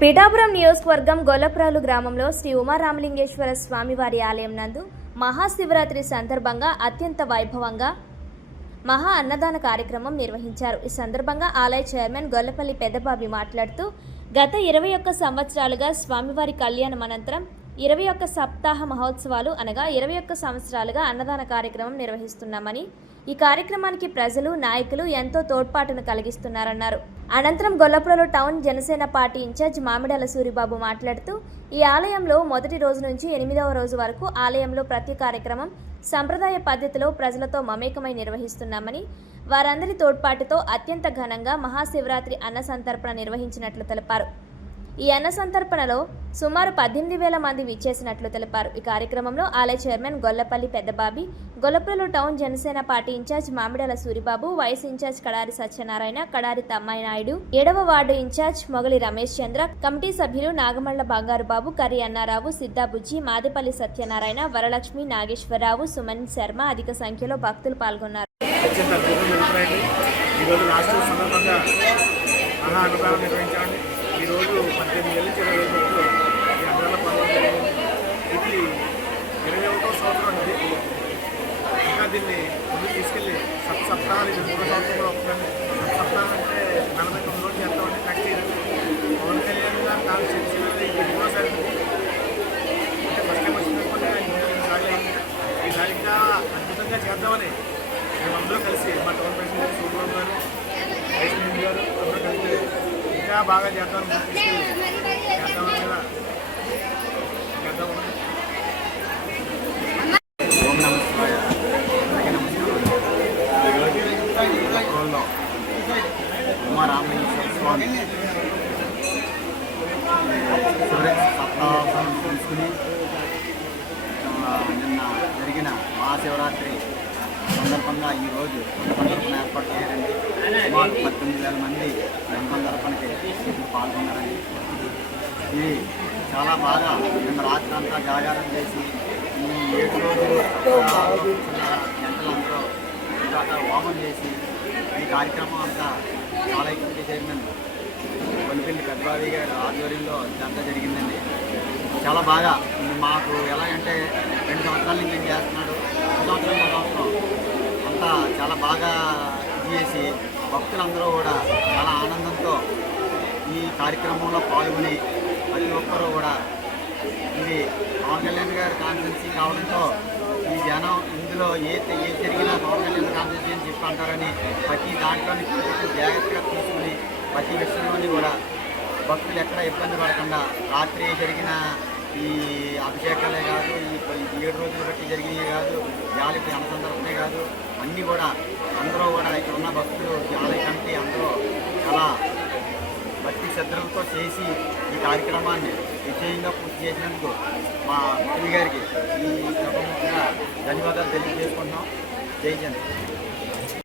పీఠాపురం నియోజకవర్గం గొల్లప్రాలు గ్రామంలో శ్రీ ఉమారామలింగేశ్వర స్వామివారి ఆలయం నందు మహాశివరాత్రి సందర్భంగా అత్యంత వైభవంగా మహా అన్నదాన కార్యక్రమం నిర్వహించారు. ఈ సందర్భంగా ఆలయ చైర్మన్ గొల్లపల్లి పెద్దబాబి మాట్లాడుతూ గత 21 సంవత్సరాలుగా స్వామివారి కళ్యాణం అనంతరం 21 సప్తాహ మహోత్సవాలు అనగా 21 సంవత్సరాలుగా అన్నదాన కార్యక్రమం నిర్వహిస్తున్నామని, ఈ కార్యక్రమానికి ప్రజలు నాయకులు ఎంతో తోడ్పాటును కలిగిస్తున్నారన్నారు. అనంతరం Gollaprolu town Janasena party incharge Mamidala Suribabu మాట్లాడుతూ ఈ ఆలయంలో మొదటి రోజు నుంచి 8వ రోజు వరకు ఆలయంలో ప్రతి కార్యక్రమం సంప్రదాయ పద్ధతిలో ప్రజలతో మమేకమై నిర్వహిస్తున్నామని, వారందరి తోడ్పాటుతో అత్యంత ఘనంగా మహాశివరాత్రి అన్న సంతర్పణ నిర్వహించినట్లు తెలిపారు. ఈ అన్న సంతర్పణలో సుమారు 18,000 మంది విచ్చేసినట్లు తెలిపారు. ఈ కార్యక్రమంలో ఆలయ chairman Gollapalli Peddababi, Gollaprolu town Janasena party incharge Mamidala Suribabu, vice incharge Kadari Satyanarayana, Kadari Tammayi Naidu, 7వ వార్డు ఇన్ఛార్జ్ మొగలి రమేష్ చంద్ర, కమిటీ సభ్యులు నాగమళ్ల బంగారుబాబు, కర్రి అన్నారావు, సిద్ధాబుజ్జి, మాదిపల్లి సత్యనారాయణ, వరలక్ష్మి, నాగేశ్వరరావు, సుమన్ శర్మ అధిక సంఖ్యలో భక్తులు పాల్గొన్నారు. ఈరోజు 18 ఏళ్ళ నుంచి 20 ఏళ్ళ ఈ అందరిలో పాల్గొనడం ఇది 21వ సంవత్సరం అండి. ఇంకా దీన్ని ముందుకు తీసుకెళ్ళి సప్తాహాలు ఇది 3వ సంవత్సరం కూడా వస్తుంది. సప్తాహం అంటే 49 రోజులు చేస్తామండి. నెక్స్ట్ పవన్ కళ్యాణ్ గారు నాకు చేసిన ఇది 3వసారి అంటే ఫస్ట్ టైం వచ్చినప్పుడు ఆయన సార్లు అయింది. ఈసారి ఇంకా అద్భుతంగా చేద్దామని మేమందరూ కలిసి మా టౌన్ ప్రెసిడెంట్ సూర్యబాబు గారు, వైస్ ప్రెసిడెంట్ గారు అందరూ కలిసి ఇంకా బాగా చేద్దామని చేద్దామని కూడా చేద్దామని. ఓం నమస్కారం. అందరికీ నమస్కారం. ఉమారామలింగేశ్వర స్వామి సప్తాహం తీసుకుని నిన్న జరిగిన మహాశివరాత్రి సందర్భంగా ఈరోజు సందర్భన ఏర్పాటు చేయాలండి. సుమారు 18,000 మంది సందర్భనకి పాల్గొన్నారండి. ఇది చాలా బాగా నిన్న రాత్రి అంతా జాగారం చేసి ఈ 7 రోజులు గంటలందరూ ఇంకా వామం చేసి ఈ కార్యక్రమం అంతా చాలా ఎక్కువ చైర్మన్ కొలిపల్లి పెద్దబాబి గారి ఆధ్వర్యంలో ఇదంతా జరిగిందండి. చాలా బాగా మాకు ఎలాగంటే 2 సంవత్సరాల నుంచి చేస్తున్నాడు. 2 సంవత్సరం అంతా చాలా బాగా ఇది చేసి భక్తులందరూ కూడా చాలా ఆనందంతో ఈ కార్యక్రమంలో పాల్గొని ప్రతి ఒక్కరూ కూడా ఇది పవన్ కళ్యాణ్ గారి కాన్ఫరెన్సీ కావడంతో ఈ జనం ఇందులో ఏది జరిగినా పవన్ కళ్యాణ్ కాన్ఫరెన్సీ అని చెప్పి అంటారని ప్రతి దాంట్లోని జాగ్రత్తగా తీసుకుని ప్రతి విషయంలోని కూడా భక్తులు ఎక్కడ ఇబ్బంది పడకుండా రాత్రి జరిగిన ఈ అభిషేకాలే కాదు, ఈ 7 రోజులు బట్టి జరిగినవి కాదు, జాలికి అన్న సందర్భమే కాదు, అన్నీ కూడా అందరూ కూడా ఇక్కడ ఉన్న భక్తులు ఆలయ కమిటీ అందరూ చాలా భక్తి శ్రద్ధలతో చేసి ఈ కార్యక్రమాన్ని విజయంగా పూర్తి చేసినందుకు మా మంత్రి గారికి ఈ సభముఖంగా ధన్యవాదాలు తెలియజేసుకుంటున్నాం. జై జన్.